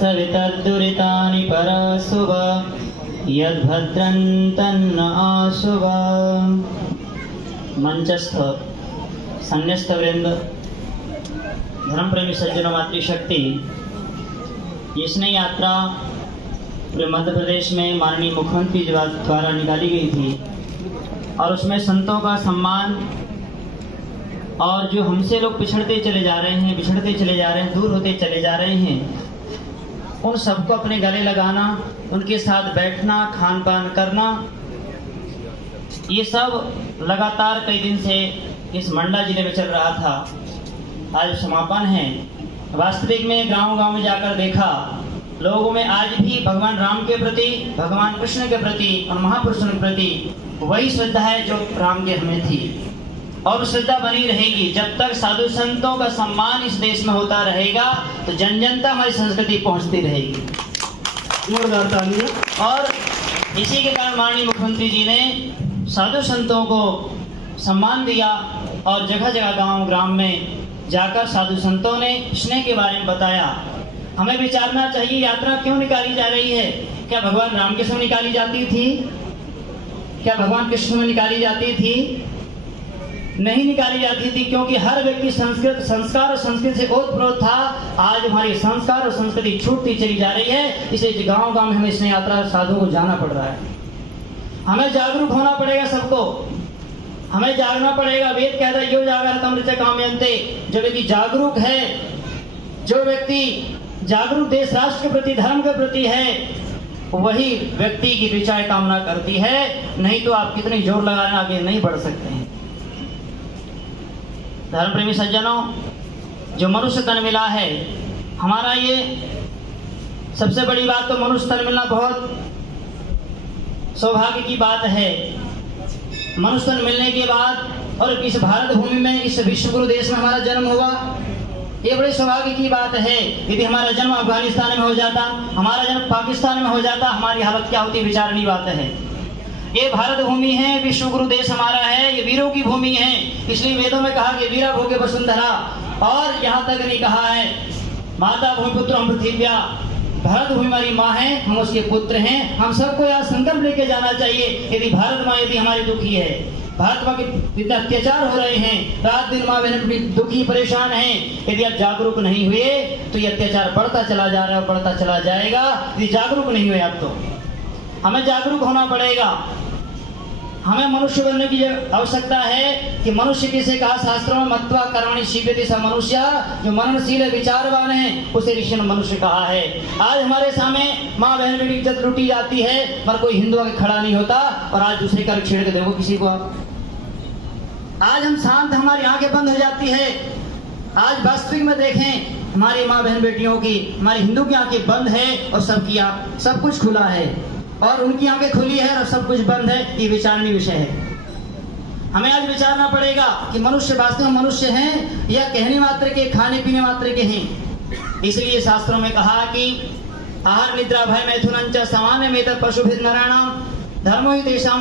सवितर्दुरितानि परशुभ यद्भद्रं तन्न आशुभ। मंचस्थ संन्यस्त वृंद, धर्म प्रेमी सज्जनों, मातृशक्ति, ये स्नेह यात्रा पूरे मध्य प्रदेश में माननीय मुख्यमंत्री द्वारा निकाली गई थी और उसमें संतों का सम्मान और जो हमसे लोग पिछड़ते चले जा रहे हैं, बिछड़ते चले जा रहे हैं, दूर होते चले जा रहे हैं, उन सबको अपने गले लगाना, उनके साथ बैठना, खान पान करना, ये सब लगातार कई दिन से इस मंडला जिले में चल रहा था। आज समापन है। वास्तविक में गांव-गांव में जाकर देखा, लोगों में आज भी भगवान राम के प्रति, भगवान कृष्ण के प्रति और महापुरुषों के प्रति वही श्रद्धा है जो राम के हमें थी और श्रद्धा बनी रहेगी। जब तक साधु संतों का सम्मान इस देश में होता रहेगा तो जन जन तक हमारी संस्कृति पहुंचती रहेगी। और इसी के कारण माननीय मुख्यमंत्री जी ने साधु संतों को सम्मान दिया और जगह जगह गांव ग्राम में जाकर साधु संतों ने स्नेह के बारे में बताया। हमें विचारना चाहिए, यात्रा क्यों निकाली जा रही है? क्या भगवान राम के समय निकाली जाती थी? क्या भगवान कृष्ण में निकाली जाती थी? नहीं निकाली जाती थी, क्योंकि हर व्यक्ति संस्कार और संस्कृति से ओतप्रोत था। आज हमारी संस्कार और संस्कृति छूटती चली जा रही है, इसलिए गांव गांव में हमें स्नेह यात्रा साधुओं को जाना पड़ रहा है। हमें जागरूक होना पड़ेगा, सबको हमें जागना पड़ेगा। वेद कहता है यो जागृत अमृत कामयन्ते। जो व्यक्ति जागरूक है, जो व्यक्ति जागरूक देश राष्ट्र के प्रति, धर्म के प्रति है, वही व्यक्ति की विचार कामना करती है। नहीं तो आप कितने जोर लगाने आगे नहीं बढ़ सकते हैं। धर्म प्रेमी सज्जनों, जो मनुष्य तन मिला है हमारा, ये सबसे बड़ी बात तो मनुष्य तन मिलना बहुत सौभाग्य की बात है। मनुष्य तन मिलने के बाद और इस भारत भूमि में, इस विश्व गुरु देश में हमारा जन्म हुआ, ये बड़े सौभाग्य की बात है। यदि हमारा जन्म अफगानिस्तान में हो जाता, हमारा जन्म पाकिस्तान में हो जाता, हमारी हालत क्या होती, विचारनीय बात है। ये भारत भूमि है, विश्व गुरु देश हमारा है, ये वीरों की भूमि है। इसलिए वेदों में कहा कि वीरा भोगे वसुंधरा, और यहाँ तक नहीं कहा है माता भूमि पुत्र हम पृथिव्या। भारत भूमि हमारी माँ है, हम उसके पुत्र हैं। हम सबको यहाँ संकल्प लेके जाना चाहिए। यदि भारत माँ यदि हमारी दुखी है, भारत माँ के इतने अत्याचार हो रहे हैं, रात दिन माँ बहन दुखी परेशान हैं, यदि आप जागरूक नहीं हुए तो ये अत्याचार बढ़ता चला जा रहा है, बढ़ता चला जाएगा। यदि जागरूक नहीं हुए आप, तो हमें जागरूक होना पड़ेगा। हमें मनुष्य बनने की आवश्यकता है कि मनुष्य किसे कहा शास्त्रों में, मत्वा कर्मणि शिव्यते स मनुष्य। जो मननशील विचारवान है उसे ऋषि ने मनुष्य कहा है। आज हमारे सामने माँ बहन बेटी की इज्जत लूटी जाती है, पर कोई हिंदू आके खड़ा नहीं होता। और आज दूसरे का छेड़ के देखो किसी को आप, आज हम शांत, हमारी आंखें बंद हो जाती है। आज वास्तविक में देखें, हमारी माँ बहन बेटियों की, हमारी हिंदू की आंखें बंद है और सबकी सब कुछ खुला है, और उनकी आंखें खुली है और सब कुछ बंद है। ये विचारणीय विषय है। हमें आज विचारना पड़ेगा कि मनुष्य वास्तव में मनुष्य हैं या कहने मात्र के, खाने पीने मात्र के हैं। इसलिए शास्त्रों में कहा कि आहार निद्रा भय मैथुनंच सामान्य में पशुभिः नराणाम धर्मो हि तेषां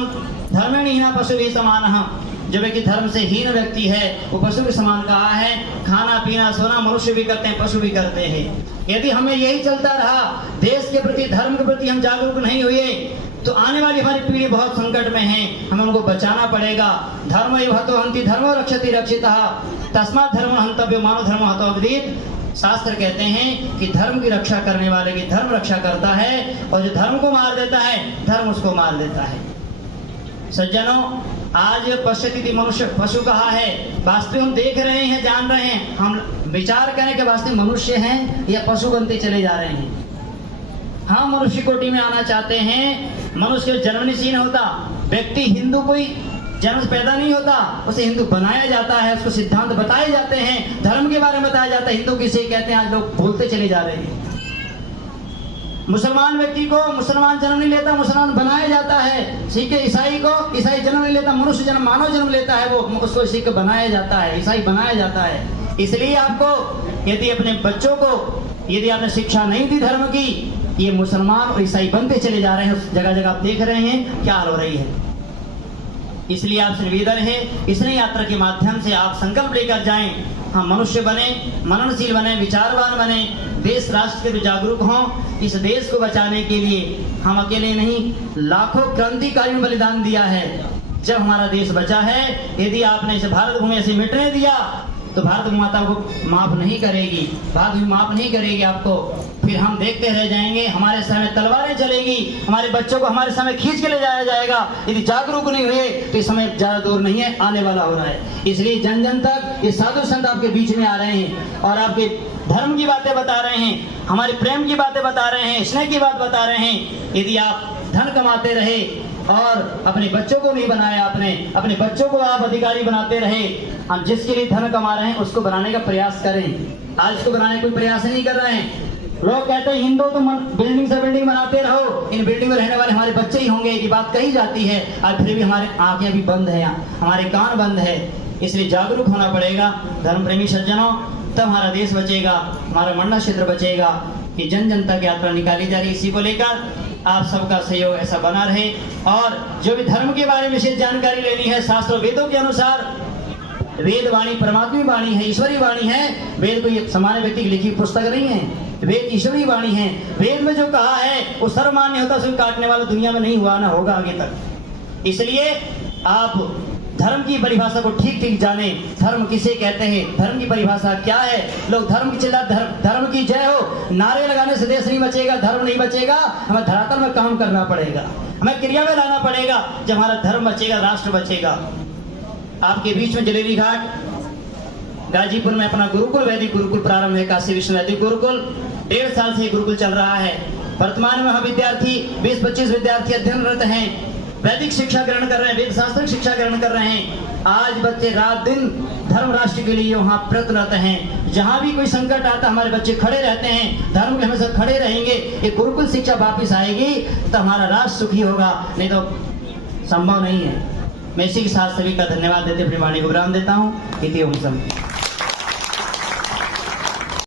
धर्मेण हीना पशुभिः समानः। जो व्यक्ति धर्म से हीन व्यक्ति है वो पशु के समान कहा है। खाना पीना सोना मनुष्य भी करते हैं, पशु भी करते हैं। यदि हमें यही चलता रहा, देश के प्रति, धर्म के प्रति हम जागरूक नहीं हुए, तो आने वाली हमारी पीढ़ी बहुत संकट में है। हमें उनको बचाना पड़ेगा। धर्म एव हतो हन्ति धर्मो रक्षति रक्षितः तस्मात् धर्म हन्तव्यो मानो धर्म हतो विदित्। शास्त्र कहते हैं कि धर्म की रक्षा करने वाले की धर्म रक्षा करता है, और जो धर्म को मार देता है धर्म उसको मार देता है। सज्जनों, आज पश्यति मनुष्य पशु कहा है। वास्तविक हम देख रहे हैं, जान रहे हैं, हम विचार करें कि वास्तविक मनुष्य हैं या पशु बनते चले जा रहे हैं। हाँ, मनुष्य कोटि में आना चाहते हैं। मनुष्य जन्म निश्चय होता। व्यक्ति हिंदू कोई जन्म से पैदा नहीं होता, उसे हिंदू बनाया जाता है, उसको सिद्धांत बताए जाते हैं, धर्म के बारे में बताया जाता है। हिंदू किसे कहते हैं आज लोग भूलते चले जा रहे हैं। मुसलमान व्यक्ति को मुसलमान जन्म नहीं लेता, मुसलमान बनाया जाता है। सिख ईसाई को ईसाई जन्म नहीं लेता, मनुष्य जन्म, मानव जन्म लेता है, वो उसको सिख बनाया जाता है, ईसाई बनाया जाता है। इसलिए आपको यदि अपने बच्चों को यदि आपने शिक्षा नहीं दी धर्म की, ये मुसलमान और ईसाई बनते चले जा रहे हैं। जगह जगह आप देख रहे हैं क्या हाल हो रही है। इसलिए आपसे निवेदन है, इस यात्रा के माध्यम से आप संकल्प लेकर जाएं। हम मनुष्य बने, मननशील बने, विचारवान बने, देश राष्ट्र के भी जागरूक हों। इस देश को बचाने के लिए हम अकेले नहीं, लाखों क्रांतिकारियों ने बलिदान दिया है। जब हमारा देश बचा है, यदि आपने इसे भारत भूमि ऐसे मिटने दिया तो भारत माता को माफ नहीं करेगी, भारत भूमि माफ नहीं करेगी आपको। फिर हम देखते रह जाएंगे, हमारे सामने तलवारें चलेगी, हमारे बच्चों को हमारे सामने खींच के ले जाया जाएगा। यदि जागरूक नहीं हुए तो इस समय ज्यादा दूर नहीं है, आने वाला हो रहा है। इसलिए जन जन तक ये साधु संत आपके बीच में आ रहे हैं और आपके धर्म की बातें बता रहे हैं, हमारे प्रेम की बातें बता रहे हैं, स्नेह की बात बता रहे हैं। यदि आप धन कमाते रहे और अपने बच्चों को नहीं बनाया, आपने अपने बच्चों को आप अधिकारी बनाते रहे, हम जिसके लिए धन कमा रहे हैं उसको बनाने का प्रयास करें। आज उसको बनाने का कोई प्रयास नहीं कर रहे हैं। लोग कहते हैं हिंदू तो बिल्डिंग से बिल्डिंग बनाते रहो, इन बिल्डिंग में रहने वाले हमारे बच्चे ही होंगे, ये बात कही जाती है। और फिर भी हमारे आंखें अभी बंद है, हमारे कान बंद है। इसलिए जागरूक होना पड़ेगा धर्म प्रेमी सज्जनों, तब हमारा देश बचेगा, हमारा मंडल क्षेत्र बचेगा। कि जन जन तक यात्रा निकाली जा रही है, इसी को लेकर आप सबका सहयोग ऐसा बना रहे। और जो भी धर्म के बारे में विशेष जानकारी लेनी है, शास्त्र वेदों के अनुसार, वेद वाणी परमात्मा वाणी है, ईश्वरी वाणी है। वेद कोई सामान्य व्यक्ति की लिखी पुस्तक नहीं है, वेद ईश्वरी वाणी है। वेद में जो कहा है वो सर्वमान्य होता, उसको काटने वाला दुनिया में नहीं हुआ, ना होगा आगे तक। इसलिए आप धर्म की परिभाषा को ठीक ठीक जाने। धर्म किसे कहते हैं, धर्म की परिभाषा क्या है। लोग धर्म की चिल्ला धर्म की जय हो नारे लगाने से देश नहीं बचेगा, धर्म नहीं बचेगा। हमें धरातल में काम करना पड़ेगा, हमें क्रिया में लाना पड़ेगा। जब हमारा धर्म बचेगा, राष्ट्र बचेगा। आपके बीच में जलेरी घाट गाजीपुर में अपना गुरुकुल, वैदिक गुरुकुल प्रारंभ है, काशी विश्व वैदिक गुरुकुल। 1.5 साल से गुरुकुल चल रहा है। वर्तमान में विद्यार्थी 20-25 विद्यार्थी अध्ययनरत हैं, वैदिक शिक्षा ग्रहण कर रहे हैं, वेद शास्त्र शिक्षा ग्रहण कर रहे हैं। आज बच्चे रात दिन धर्म राष्ट्र के लिए वहाँ प्रयत्नरत हैं। जहाँ भी कोई संकट आता हमारे बच्चे खड़े रहते हैं, धर्म के हमेशा खड़े रहेंगे। ये गुरुकुल शिक्षा वापिस आएगी तो हमारा राष्ट्र सुखी होगा, नहीं तो संभव नहीं है। मैं इसी के साथ सभी का धन्यवाद देते अपनी वाणी को विराम देता हूँ। इति ओम सम।